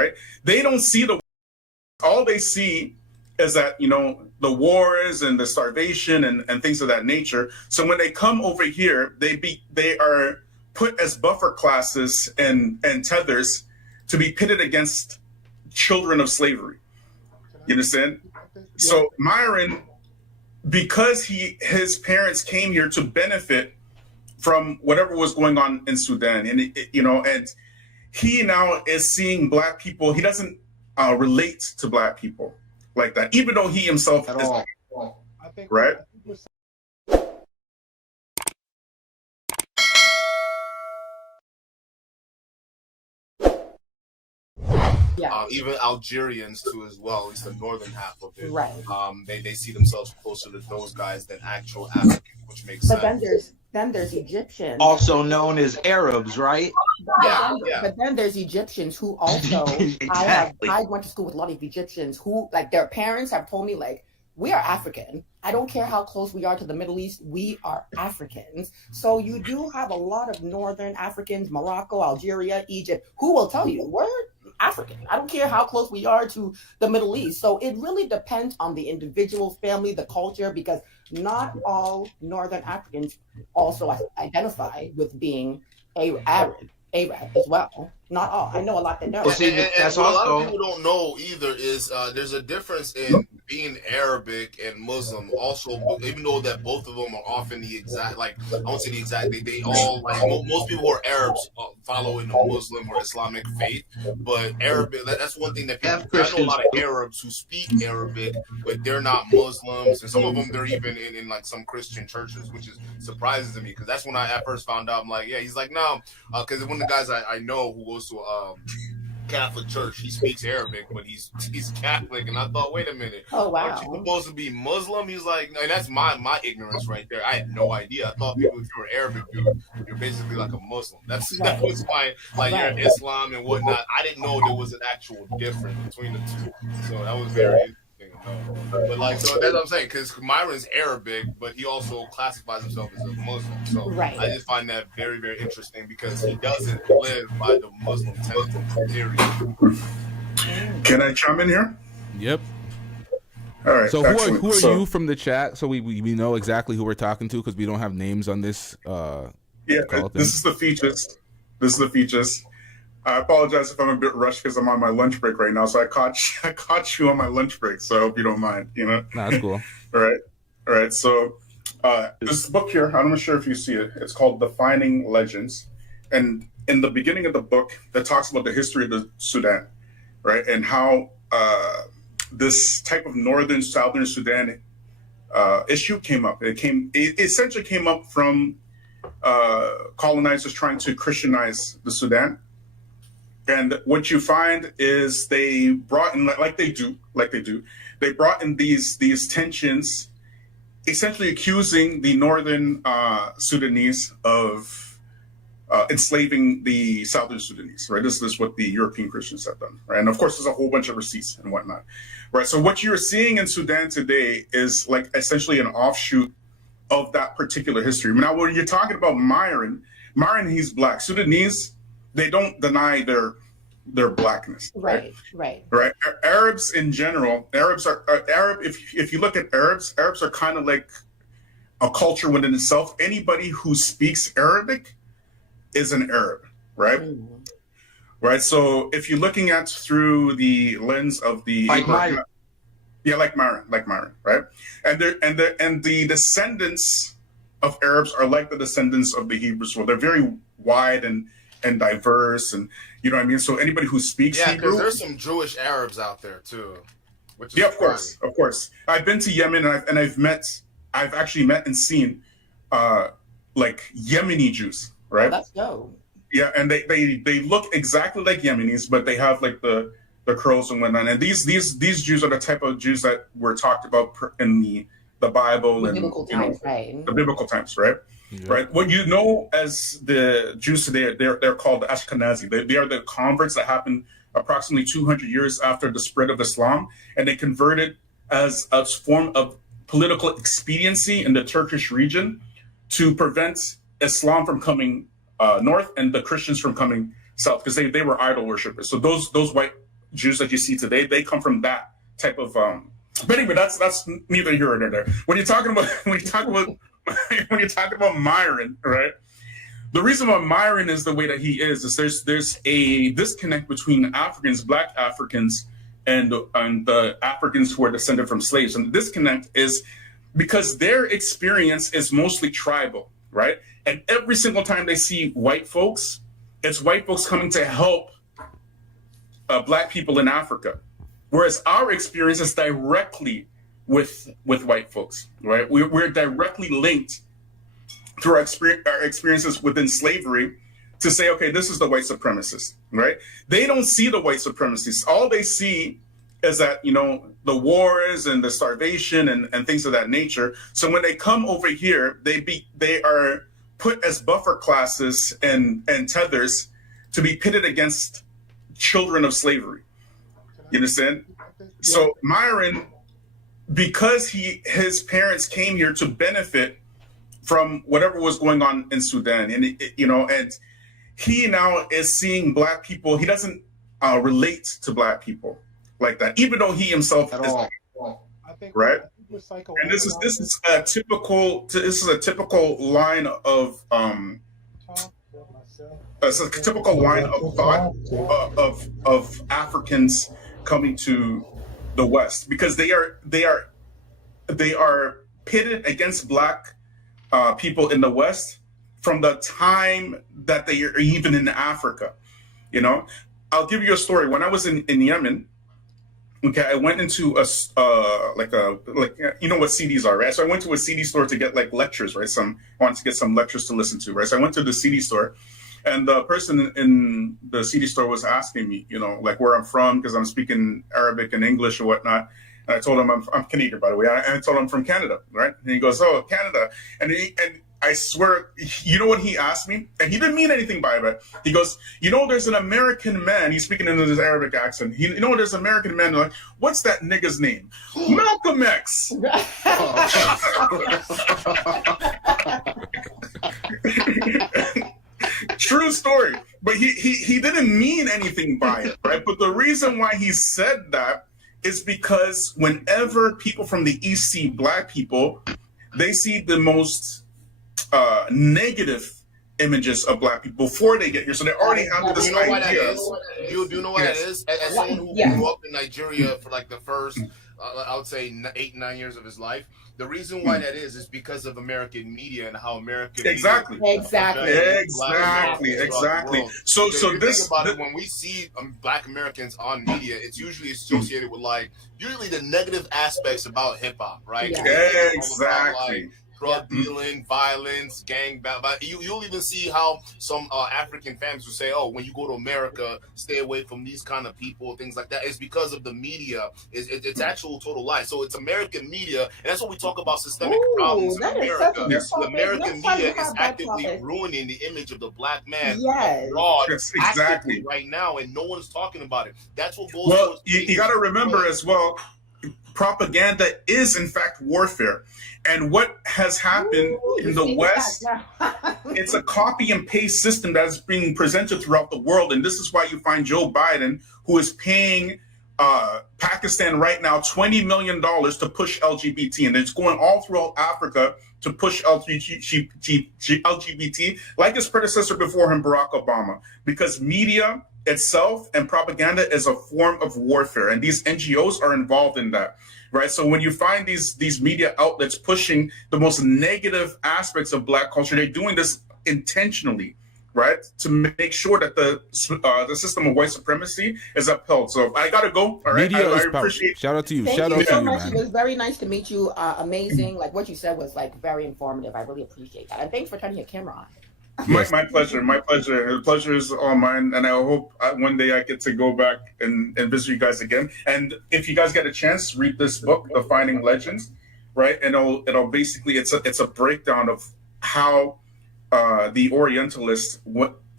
right? They don't see all they see is that, the wars and the starvation and things of that nature. So when they come over here, they are put as buffer classes and tethers to be pitted against children of slavery. You understand? So Myron, because his parents came here to benefit from whatever was going on in Sudan, and and he now is seeing black people. He doesn't relate to black people like that, even though he himself is black, right. Yeah. Even Algerians too, as well. At least the northern half of it. Right. They see themselves closer to those guys than actual Africans, which makes sense. But then there's Egyptians, also known as Arabs, right? Yeah. But then there's Egyptians who also Exactly. I went to school with a lot of Egyptians who, like, their parents have told me, like, we are African. I don't care how close we are to the Middle East, we are Africans. So you do have a lot of northern Africans, Morocco, Algeria, Egypt, who will tell you we're African. I don't care how close we are to the Middle East. So it really depends on the individual family, the culture, because not all northern Africans also identify with being Arab as well. Not all. I know a lot that don't. Well, see, And what a lot of people don't know either is there's a difference in being Arabic and Muslim. Also, even though that both of them are often the exact, like, I won't say the exact, they all, like, most people who are Arabs follow in the Muslim or Islamic faith, but Arabic, that's one thing that people, I know a lot of Arabs who speak Arabic, but they're not Muslims, and some of them, they're even in like some Christian churches, which is surprises to me, because that's when I first found out. I'm like, yeah, he's like, no, because one of the guys I know who goes to Catholic church, he speaks Arabic, but he's Catholic, and I thought, wait a minute, Oh, wow. aren't you supposed to be Muslim? He's like, and that's my ignorance right there. I had no idea. I thought people, if you were Arabic, you're basically like a Muslim. That was my, like, you're in Islam and whatnot. I didn't know there was an actual difference between the two, so that was very interesting. But, like, so that's what I'm saying, because Myron's Arabic, but he also classifies himself as a Muslim. So Right. I just find that very, very interesting, because he doesn't live by the Muslim temple theory. Can I chime in here? Yep. All right. So excellent. who are you from the chat? So we know exactly who we're talking to, because we don't have names on this. This is the features. I apologize if I'm a bit rushed because I'm on my lunch break right now. So I caught you on my lunch break. So I hope you don't mind. No, that's cool. All right. So this book here, I'm not sure if you see it. It's called Defining Legends, and in the beginning of the book, it talks about the history of the Sudan, right, and how this type of northern southern Sudan issue came up. It essentially came up from colonizers trying to Christianize the Sudan. And what you find is they brought in, like they do, they brought in these tensions, essentially accusing the northern Sudanese of enslaving the southern Sudanese, right? This is what the European Christians have done, right? And of course, there's a whole bunch of receipts and whatnot, right? So what you're seeing in Sudan today is, like, essentially an offshoot of that particular history. Now, when you're talking about Myron, he's black. Sudanese, they don't deny their blackness. Right. Arabs in general, Arabs are Arab. If you look at Arabs are kind of like a culture within itself. Anybody who speaks Arabic is an Arab, right? Mm-hmm. Right. So if you're looking at through the lens of the Myron. Yeah, like Myron, right? And the descendants of Arabs are like the descendants of the Hebrews. Well, they're very wide and diverse, and you know what I mean. So anybody who speaks Yeah, Hebrew, because there's some Jewish Arabs out there too. Which is of course. I've been to Yemen, and I've actually met and seen like Yemeni Jews, right? Oh, that's dope. Yeah, and they look exactly like Yemenis, but they have like the curls and whatnot. And these Jews are the type of Jews that were talked about in the Bible The and biblical times, right? the biblical times, right? Yeah. Right. What you know as the Jews today, they're called Ashkenazi. They are the converts that happened approximately 200 years after the spread of Islam, and they converted as a form of political expediency in the Turkish region to prevent Islam from coming north and the Christians from coming south, because they were idol worshippers. So those white Jews that you see today, they come from that type of. But anyway, that's neither here nor there. When you're talking about when you're talking about Myron, right? The reason why Myron is the way that he is there's a disconnect between Africans, Black Africans, and the Africans who are descended from slaves. And the disconnect is because their experience is mostly tribal, right? And every single time they see white folks, it's white folks coming to help Black people in Africa. Whereas our experience is directly with white folks, right? We're directly linked through our experiences within slavery to say, okay, this is the white supremacist, right? They don't see the white supremacists. All they see is that, the wars and the starvation and things of that nature. So when they come over here, they are put as buffer classes and tethers to be pitted against children of slavery. You understand? So Myron, because his parents came here to benefit from whatever was going on in Sudan, and and he now is seeing Black people. He doesn't relate to Black people like that, even though he himself At is all. right. And this is a typical line of it's a typical line of thought of Africans coming to the West, because they are pitted against Black people in the West from the time that they are even in Africa. I'll give you a story. When I was in Yemen, okay, I went into what CDs are, right? So I went to a CD store to get lectures, right? I wanted to get some lectures to listen to, right? So I went to the CD store, and the person in the CD store was asking me, where I'm from, because I'm speaking Arabic and English and whatnot. And I told him I'm Canadian, by the way. And I told him I'm from Canada, right? And he goes, "Oh, Canada." And I swear, you know what he asked me? And he didn't mean anything by it. He goes, "There's an American man." He's speaking in his Arabic accent. There's an American man. Like, what's that nigga's name? Malcolm X. True story. But he didn't mean anything by it, right? But the reason why he said that is because whenever people from the East see Black people, they see the most negative images of Black people before they get here. So they already have this idea. Why that is? Do you know why that is? As someone who grew up in Nigeria for the first, I would say 8-9 years of his life, the reason why that is because of American media and how American exactly. media Exactly. So this think about it, when we see Black Americans on media, it's usually associated with usually the negative aspects about hip hop, right? Yeah. Exactly. Drug dealing, violence, gang battle. You'll even see how some African families will say, "Oh, when you go to America, stay away from these kind of people," things like that. It's because of the media. It's actual total lie. So it's American media, and that's what we talk about systemic problems in America. The American media is actively ruining the image of the Black man abroad, exactly, right now, and no one's talking about it. That's what goes. Well, you got to remember as well, propaganda is in fact warfare. And what has happened in the West, it's a copy and paste system that's being presented throughout the world. And this is why you find Joe Biden, who is paying Pakistan right now $20 million to push LGBT. And it's going all throughout Africa to push LGBT, like his predecessor before him, Barack Obama. Because media itself and propaganda is a form of warfare. And these NGOs are involved in that. Right. So when you find these media outlets pushing the most negative aspects of Black culture, they're doing this intentionally, right, to make sure that the system of white supremacy is upheld. So I gotta go. All right. I appreciate. Shout out to you. Thank Shout you out so to you, much. man. It was very nice to meet you. Amazing. What you said was very informative. I really appreciate that. And thanks for turning your camera on. My pleasure. My pleasure. The pleasure is all mine. And I hope one day I get to go back and visit you guys again. And if you guys get a chance, read this book, Defining Legends, right? And it'll basically, it's a breakdown of how the Orientalists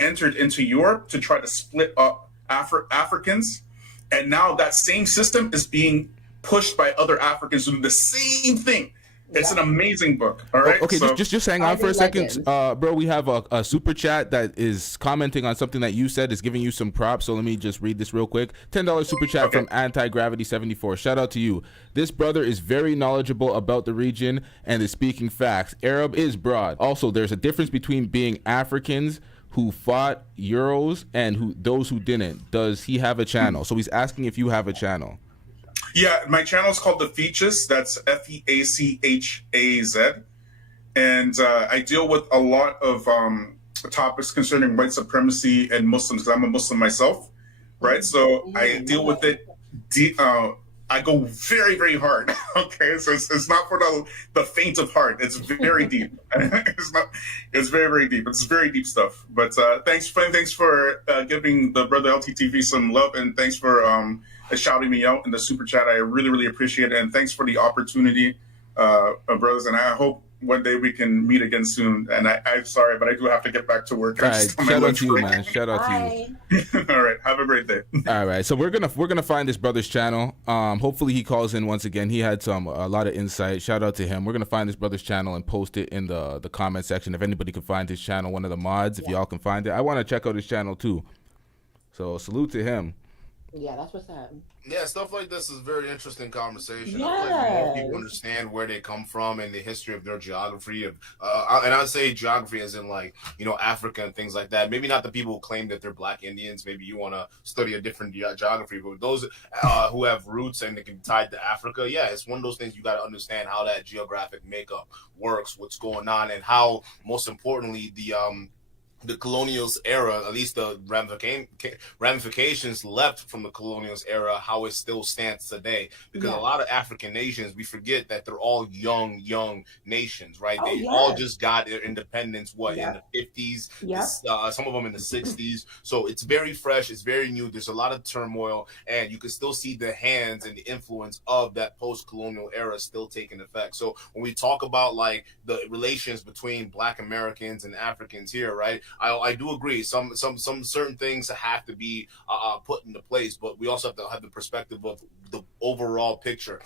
entered into Europe to try to split up Africans. And now that same system is being pushed by other Africans doing the same thing It's an amazing book. All Oh, right. okay, So just hang on for a Finding second, legends. bro. We have a super chat that is commenting on something that you said, is giving you some props. So let me just read this real quick. $10 super chat okay. from Anti-Gravity 74. Shout out to you. This brother is very knowledgeable about the region and is speaking facts. Arab is broad. Also, there's a difference between being Africans who fought Euros and those who didn't. Does he have a channel? So he's asking if you have a channel. Yeah, my channel is called The Features. That's FEACHAZ. And I deal with a lot of topics concerning white supremacy and Muslims, because I'm a Muslim myself, right? So I deal with it. I go very, very hard. Okay, so it's not for the faint of heart. It's very deep. It's very, very deep. It's very deep stuff. But thanks for giving the brother LTTV some love, and thanks for shouting me out in the super chat. I really, really appreciate it, and thanks for the opportunity, brothers. And I hope one day we can meet again soon. And I'm sorry, but I do have to get back to work. All right, shout out to you, man. Shout out to you. All right, have a great day. All right, so we're gonna find this brother's channel. Hopefully he calls in once again. He had a lot of insight. Shout out to him. We're gonna find this brother's channel and post it in the comment section. If anybody can find his channel, one of the mods, if y'all can find it, I want to check out his channel too. So salute to him. Yeah, that's what's up. Yeah, stuff like this is very interesting conversation. I feel like Yes. more people understand where they come from and the history of their geography. And I would say geography as in like, Africa and things like that. Maybe not the people who claim that they're Black Indians. Maybe you want to study a different geography. But those who have roots and they can be tied to Africa, yeah, it's one of those things you got to understand how that geographic makeup works, what's going on, and how, most importantly, the colonials era, at least the ramifications left from the colonials era, how it still stands today. Because a lot of African nations, we forget that they're all young nations, right? They all just got their independence, in the 50s, some of them in the 60s. So it's very fresh, it's very new. There's a lot of turmoil, and you can still see the hands and the influence of that post-colonial era still taking effect. So when we talk about like the relations between Black Americans and Africans here, right? I do agree. Some certain things have to be put into place, but we also have to have the perspective of the overall picture.